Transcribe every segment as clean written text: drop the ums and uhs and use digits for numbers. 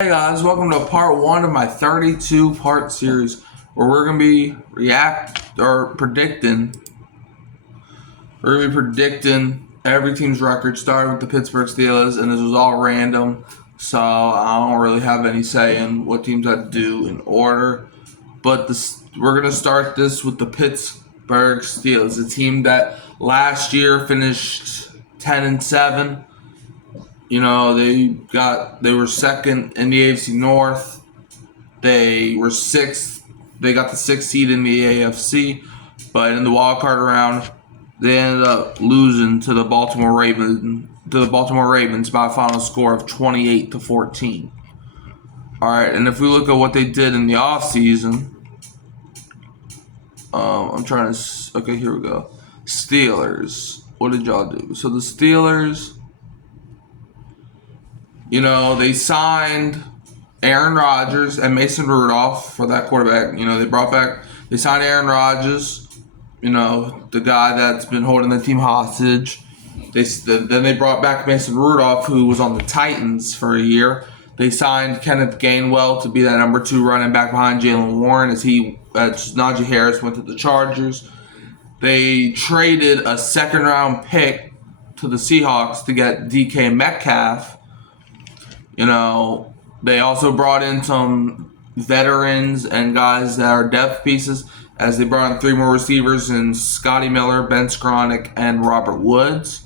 Hey guys, welcome to part one of my 32-part series where we're gonna be predicting. We're gonna be predicting every team's record, starting with the Pittsburgh Steelers, and this was all random, so I don't really have any say in what teams I do in order. But we're gonna start this with the Pittsburgh Steelers, a team that last year finished 10-7. You know, they were second in the AFC North. They were sixth. They got the sixth seed in the AFC, but in the wild card round, they ended up losing to the Baltimore Ravens by a final score of 28-14. All right, and if we look at what they did in the offseason, okay, here we go. Steelers. What did y'all do? So the Steelers, you know, they signed Aaron Rodgers and Mason Rudolph for that quarterback. You know, they signed Aaron Rodgers, you know, the guy that's been holding the team hostage. Then they brought back Mason Rudolph, who was on the Titans for a year. They signed Kenneth Gainwell to be that number 2 running back behind Jaylen Warren as Najee Harris went to the Chargers. They traded a second-round pick to the Seahawks to get DK Metcalf. You know, they also brought in some veterans and guys that are depth pieces, as they brought in 3 more receivers in Scotty Miller, Ben Skowronek, and Robert Woods.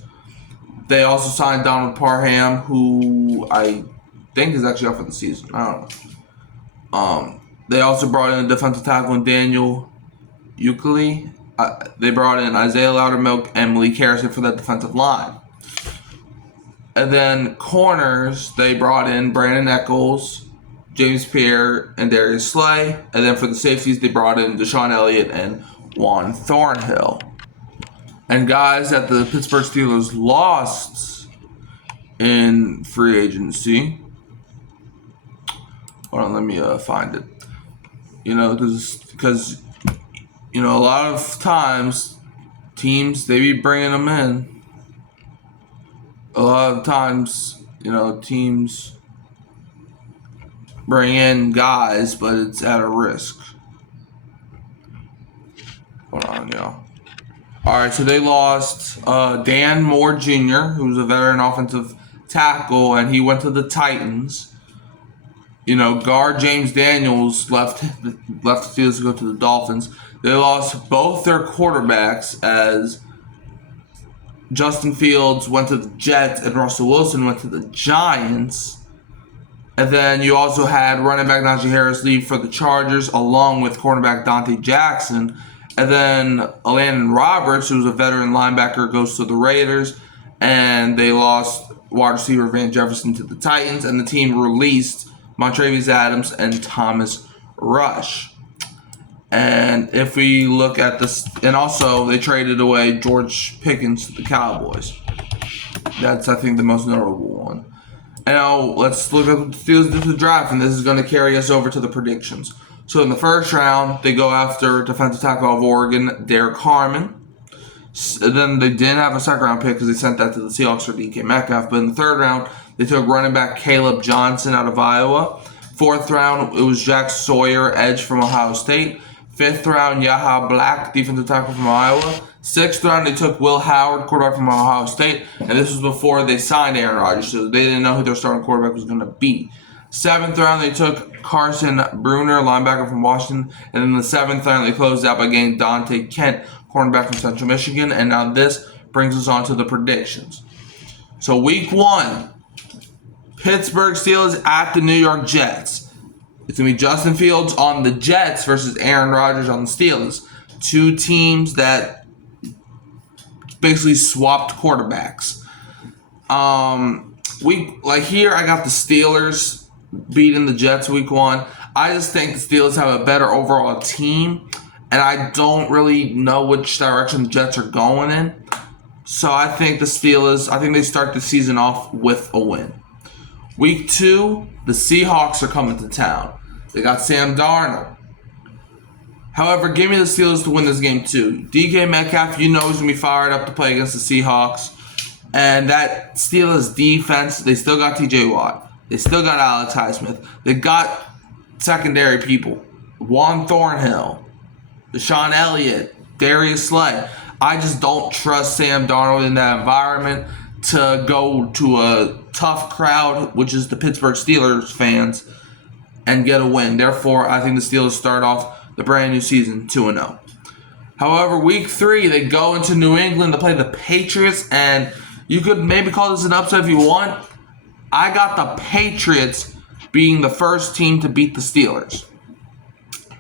They also signed Donald Parham, who I think is actually out for the season. I don't know. They also brought in a defensive tackle in Daniel Ukele. They brought in Isaiah Loudermilk and Malik Harrison for that defensive line. And then corners, they brought in Brandon Echols, James Pierre, and Darius Slay. And then for the safeties, they brought in Deshaun Elliott and Juan Thornhill. And guys that the Pittsburgh Steelers lost in free agency. Hold on, let me find it. You know, because you know, a lot of times teams, they be bringing them in. A lot of times, you know, teams bring in guys, but it's at a risk. Hold on, y'all. All right, so they lost Dan Moore Jr., who's a veteran offensive tackle, and he went to the Titans. You know, guard James Daniels left the Steelers to go to the Dolphins. They lost both their quarterbacks as Justin Fields went to the Jets and Russell Wilson went to the Giants. And then you also had running back Najee Harris leave for the Chargers along with cornerback Dante Jackson. And then Landon Roberts, who's a veteran linebacker, goes to the Raiders. And they lost wide receiver Van Jefferson to the Titans. And the team released Montravius Adams and Thomas Rush. And if we look at this, and also they traded away George Pickens to the Cowboys. That's, I think, the most notable one. And now let's look at what the Steelers did to the draft, and this is going to carry us over to the predictions. So in the first round, they go after defensive tackle of Oregon, Derek Harmon. Then they didn't have a second-round pick because they sent that to the Seahawks for DK Metcalf. But in the third round, they took running back Caleb Johnson out of Iowa. Fourth round, it was Jack Sawyer, edge from Ohio State. Fifth round, Yaha Black, defensive tackle from Iowa. Sixth round, they took Will Howard, quarterback from Ohio State. And this was before they signed Aaron Rodgers, so they didn't know who their starting quarterback was going to be. Seventh round, they took Carson Bruner, linebacker from Washington. And in the seventh round, they closed out by getting Dante Kent, cornerback from Central Michigan. And now this brings us on to the predictions. So week 1, Pittsburgh Steelers at the New York Jets. It's going to be Justin Fields on the Jets versus Aaron Rodgers on the Steelers. 2 teams that basically swapped quarterbacks. Here I got the Steelers beating the Jets week 1. I just think the Steelers have a better overall team, and I don't really know which direction the Jets are going in. So I think the Steelers, they start the season off with a win. Week 2, the Seahawks are coming to town. They got Sam Darnold. However, give me the Steelers to win this game too. DK Metcalf, you know he's going to be fired up to play against the Seahawks. And that Steelers defense, they still got TJ Watt. They still got Alex Highsmith. They got secondary people. Juan Thornhill, Deshaun Elliott, Darius Slay. I just don't trust Sam Darnold in that environment to go to a tough crowd, which is the Pittsburgh Steelers fans, and get a win. Therefore, I think the Steelers start off the brand new season 2-0. However, week 3, they go into New England to play the Patriots, and you could maybe call this an upset if you want. I got the Patriots being the first team to beat the Steelers.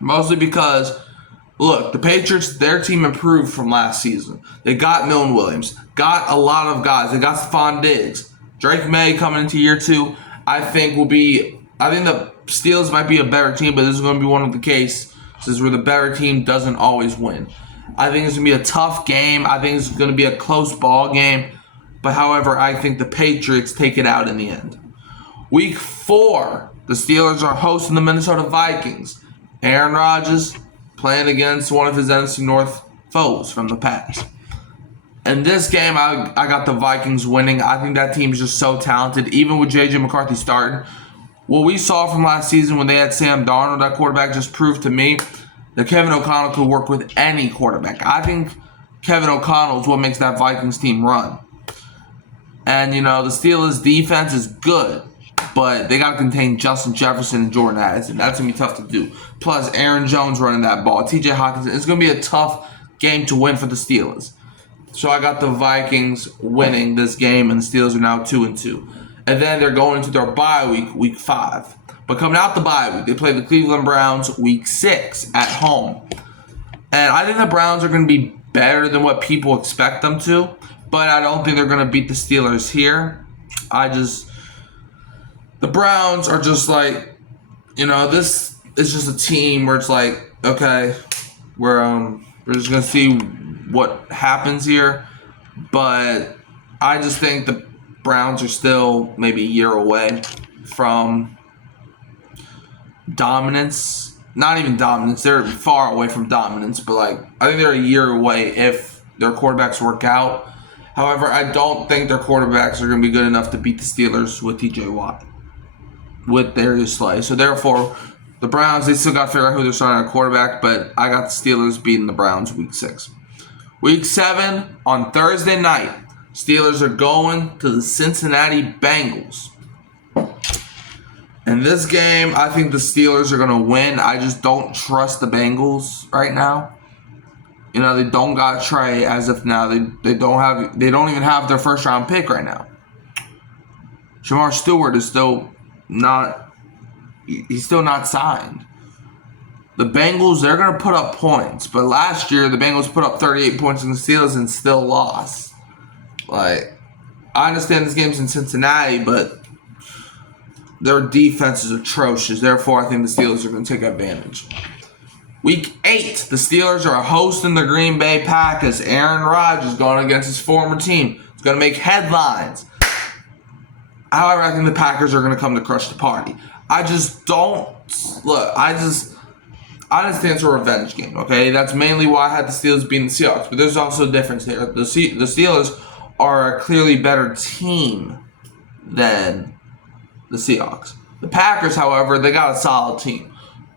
Mostly because, look, the Patriots, their team improved from last season. They got Milton Williams, got a lot of guys. They got Stephon Diggs. Drake May coming into year 2, I think the Steelers might be a better team, but this is going to be one of the cases where the better team doesn't always win. I think it's going to be a tough game. I think it's going to be a close ball game. But however, I think the Patriots take it out in the end. Week 4, the Steelers are hosting the Minnesota Vikings. Aaron Rodgers playing against one of his NFC North foes from the past. In this game, I got the Vikings winning. I think that team is just so talented, even with J.J. McCarthy starting. What we saw from last season when they had Sam Darnold, that quarterback, just proved to me that Kevin O'Connell could work with any quarterback. I think Kevin O'Connell is what makes that Vikings team run. And, the Steelers' defense is good, but they got to contain Justin Jefferson and Jordan Addison. That's going to be tough to do. Plus, Aaron Jones running that ball. T.J. Hawkinson. It's going to be a tough game to win for the Steelers. So I got the Vikings winning this game, and the Steelers are now 2-2. And then they're going into their bye week, week 5. But coming out the bye week, they play the Cleveland Browns week 6 at home. And I think the Browns are going to be better than what people expect them to. But I don't think they're going to beat the Steelers here. The Browns are just like, this is just a team where it's like, okay, we're just going to see what happens here. But I just think the Browns are still maybe a year away from dominance. Not even dominance. They're far away from dominance. But, I think they're a year away if their quarterbacks work out. However, I don't think their quarterbacks are going to be good enough to beat the Steelers with T.J. Watt, with Darius Slay. So, therefore, the Browns, they still got to figure out who they're starting at quarterback, but I got the Steelers beating the Browns week 6. Week 7, on Thursday night, Steelers are going to the Cincinnati Bengals. In this game, I think the Steelers are going to win. I just don't trust the Bengals right now. They don't got Trey as of now. They don't even have their first round pick right now. Shamar Stewart is still not signed. The Bengals, they're going to put up points. But last year, the Bengals put up 38 points in the Steelers and still lost. I understand this game's in Cincinnati, but their defense is atrocious. Therefore, I think the Steelers are going to take advantage. Week 8, the Steelers are hosting the Green Bay Packers. Aaron Rodgers going against his former team. It's going to make headlines. However, I think the Packers are going to come to crush the party. I just don't... Look, I understand it's a revenge game, okay? That's mainly why I had the Steelers beating the Seahawks. But there's also a difference here. The Steelers are a clearly better team than the Seahawks. The Packers, however, they got a solid team.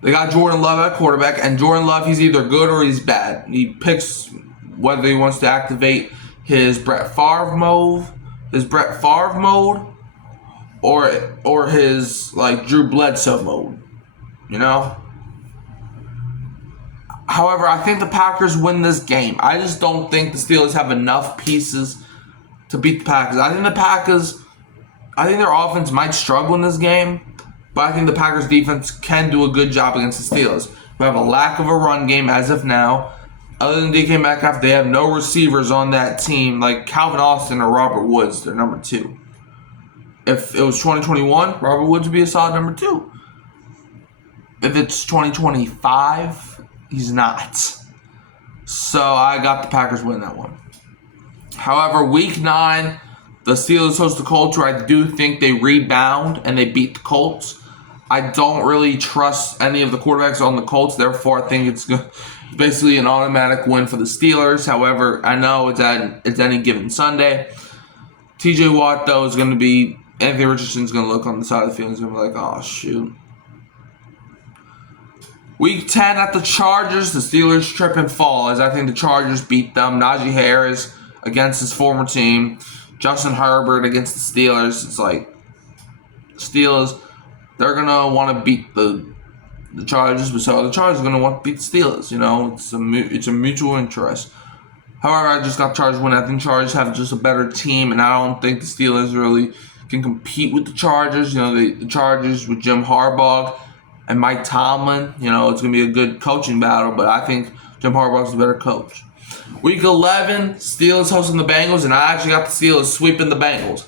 They got Jordan Love at quarterback, and Jordan Love, he's either good or he's bad. He picks whether he wants to activate his Brett Favre mode, or his Drew Bledsoe mode. However, I think the Packers win this game. I just don't think the Steelers have enough pieces to beat the Packers. I think their offense might struggle in this game. But I think the Packers defense can do a good job against the Steelers, who have a lack of a run game as of now. Other than DK Metcalf, they have no receivers on that team like Calvin Austin or Robert Woods. They're number 2. If it was 2021, Robert Woods would be a solid number 2. If it's 2025, he's not. So I got the Packers win that one. However, week 9, the Steelers host the Colts, where I do think they rebound and they beat the Colts. I don't really trust any of the quarterbacks on the Colts. Therefore, I think it's basically an automatic win for the Steelers. However, I know it's any given Sunday. T.J. Watt, though, is going to be Anthony Richardson's going to look on the side of the field and he's going to be like, oh, shoot. Week 10 at the Chargers, the Steelers trip and fall as I think the Chargers beat them. Najee Harris against his former team. Justin Herbert against the Steelers. It's like, Steelers, they're going to want to beat the Chargers, but so the Chargers are going to want to beat the Steelers. You know, it's a mutual interest. However, I just got Chargers winning. I think Chargers have just a better team, and I don't think the Steelers really can compete with the Chargers. You know, the Chargers with Jim Harbaugh and Mike Tomlin, you know, it's going to be a good coaching battle, but I think Jim Harbaugh's a better coach. Week 11, Steelers hosting the Bengals, and I actually got the Steelers sweeping the Bengals.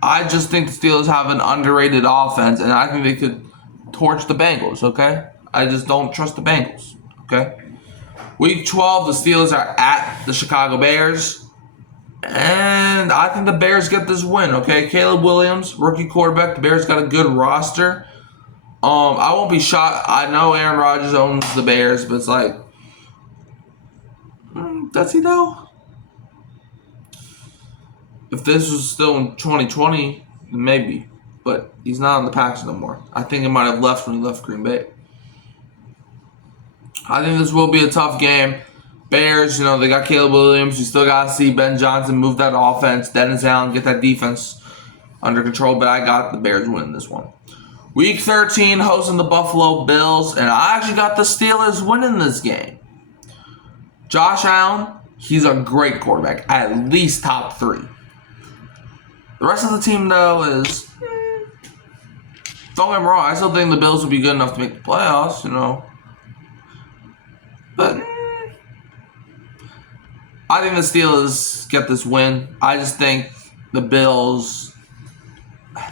I just think the Steelers have an underrated offense, and I think they could torch the Bengals, okay? I just don't trust the Bengals, okay? Week 12, the Steelers are at the Chicago Bears, and I think the Bears get this win, okay? Caleb Williams, rookie quarterback. The Bears got a good roster. I won't be shocked. I know Aaron Rodgers owns the Bears, but it's like, does he though? If this was still in 2020, maybe. But he's not on the Packers no more. I think he might have left when he left Green Bay. I think this will be a tough game. Bears, you know, they got Caleb Williams. You still got to see Ben Johnson move that offense. Dennis Allen get that defense under control. But I got the Bears winning this one. Week 13, hosting the Buffalo Bills, and I actually got the Steelers winning this game. Josh Allen, he's a great quarterback, at least top 3. The rest of the team, though, is, don't get me wrong, I still think the Bills will be good enough to make the playoffs, you know. But I think the Steelers get this win. I just think the Bills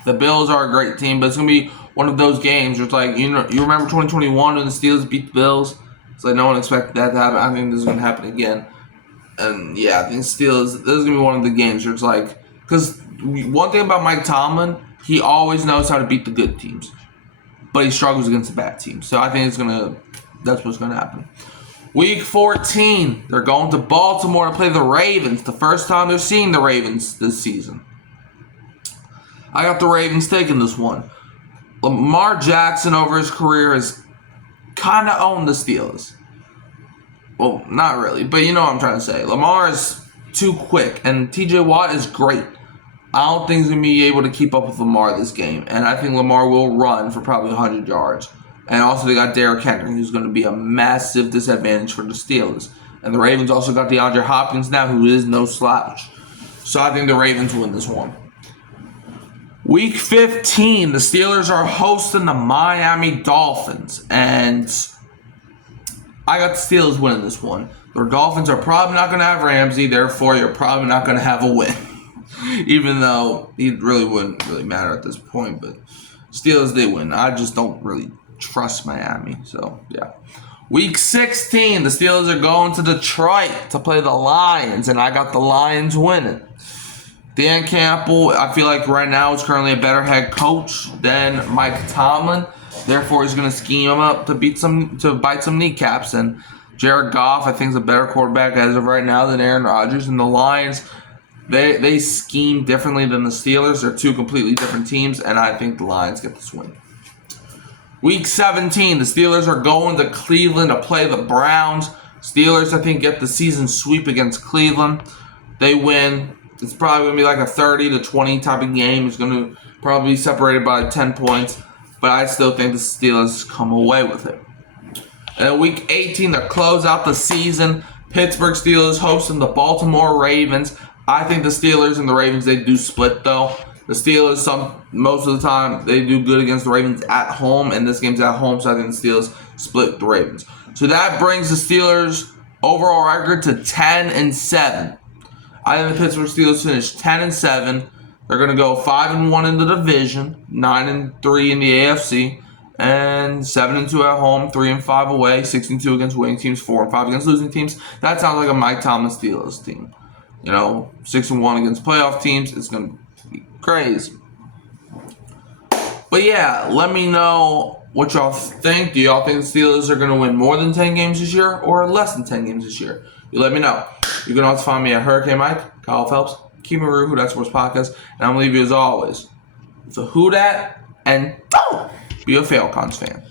are a great team, but it's going to be one of those games where it's like, you know, you remember 2021 when the Steelers beat the Bills? It's like no one expected that to happen. I think this is going to happen again. And yeah, I think Steelers, this is going to be one of the games where it's like, because one thing about Mike Tomlin, he always knows how to beat the good teams, but he struggles against the bad teams. So I think that's what's going to happen. Week 14, they're going to Baltimore to play the Ravens. The first time they're seeing the Ravens this season. I got the Ravens taking this one. Lamar Jackson over his career has kind of owned the Steelers. Well, not really, but you know what I'm trying to say. Lamar is too quick, and TJ Watt is great. I don't think he's going to be able to keep up with Lamar this game, and I think Lamar will run for probably 100 yards. And also they got Derrick Henry, who's going to be a massive disadvantage for the Steelers. And the Ravens also got DeAndre Hopkins now, who is no slouch. So I think the Ravens win this one. Week 15, the Steelers are hosting the Miami Dolphins. And I got the Steelers winning this one. The Dolphins are probably not going to have Ramsey, therefore you're probably not going to have a win. Even though it really wouldn't really matter at this point. But Steelers, they win. I just don't really trust Miami. So, yeah. Week 16, the Steelers are going to Detroit to play the Lions. And I got the Lions winning. Dan Campbell, I feel like right now is currently a better head coach than Mike Tomlin. Therefore, he's going to scheme him up to bite some kneecaps. And Jared Goff, I think, is a better quarterback as of right now than Aaron Rodgers. And the Lions, they scheme differently than the Steelers. They're two completely different teams, and I think the Lions get this win. Week 17, the Steelers are going to Cleveland to play the Browns. Steelers, I think, get the season sweep against Cleveland. They win. It's probably going to be like a 30-20 type of game. It's going to probably be separated by 10 points. But I still think the Steelers come away with it. And in Week 18, to close out the season, Pittsburgh Steelers hosting the Baltimore Ravens. I think the Steelers and the Ravens, they do split, though. The Steelers, most of the time, they do good against the Ravens at home. And this game's at home, so I think the Steelers split the Ravens. So that brings the Steelers' overall record to 10-7. I think the Pittsburgh Steelers finished 10-7. They're going to go 5-1 in the division, 9-3 in the AFC, and 7-2 at home, 3-5 away, 6-2 against winning teams, 4-5 against losing teams. That sounds like a Mike Tomlin Steelers team. You know, 6-1 against playoff teams. It's going to be crazy. But yeah, let me know what y'all think. Do y'all think the Steelers are going to win more than 10 games this year or less than 10 games this year? You let me know. You can also find me at Hurricane Mike, Kyle Phelps, Kima Rue, Who That Sports Podcast, and I'm going to leave you as always. with a who dat and don't be a Falcons fan.